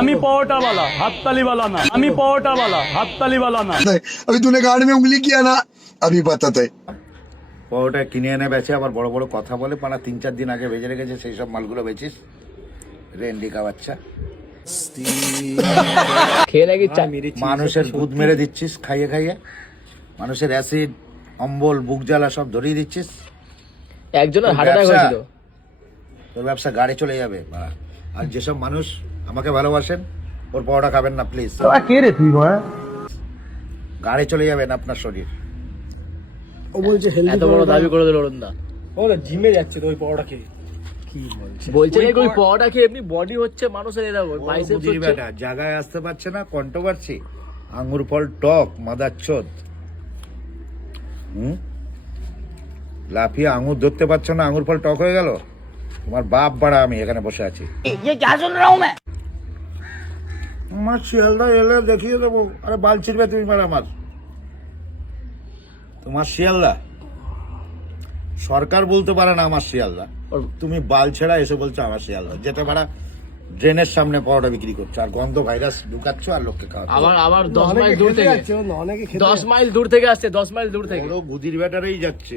আমি परोटा वाला हाथताली वाला ना আমি परोटा वाला हाथताली वाला ना अभी तूने गाड़ी में उंगली किया ना अभी पता था পরোটা কিনে এনে বেচে আবার বড় বড় কথা বলে পানা 3-4 দিন আগে ভেজে রেখেছে সেই সব মালগুলো বেচিস রেন্ডিকা বাচ্চা খেয়ে নাকি মানুষের দুধ মেরে দিচ্ছিস খাইয়ে খাইয়ে মানুষের অ্যাসিড অম্বল বুক জ্বালা সব ধরিয়ে দিচ্ছিস একজনের হার্ট অ্যাটাক হয়েছিল তোর ব্যবসা গাড়ি চলে যাবে বাড়া। আর যেসব মানুষ আমাকে ভালোবাসেন ওর পরোটা খাবেন না প্লিজ কে রে তুই গাড়ি চলে যাবেন আপনার শরীর ও বলছে এত বড় দাবি করে দিল অরুণদা ও জিমে যাচ্ছে তো ওই পরোটা খেয়ে কি বলছে বলছে নাকি ওই পরোটা খেয়ে এমনি বডি হচ্ছে মানুষের এরকম বাইসেপস বুঝির হচ্ছে বেটা জায়গায় আসতে পারছে না কন্ট্রোভার্সি আঙ্গুর ফল টক মাদারচোদ লাফিয়ে আঙ্গুর ধরতে পারছো না আঙ্গুর ফল টক হয়ে গেল তোমার বাপ বাড়া আমি এখানে বসে আছি আমার শিয়ালদা এলে দেখিয়ে দেবো আরে বাল ছিড়বে তুমি মারা আমার তোমার শিয়ালদা সরকার বলতে পারে না আমার শিয়ালদা তুমি বাল ছেড়া এসে বলছো আমার শিয়ালদা যেটা ভাড়া ড্রেনের সামনে পরোটা বিক্রি করছো আর গন্ধ ভাইরাস ঢুকাচ্ছ আর লোককে খাওয়া আবার 10 মাইল দূর থেকে অনেকে 10 মাইল দূর থেকে আসছে 10 মাইল দূর থেকে বড় বুদির ব্যাটারেই যাচ্ছে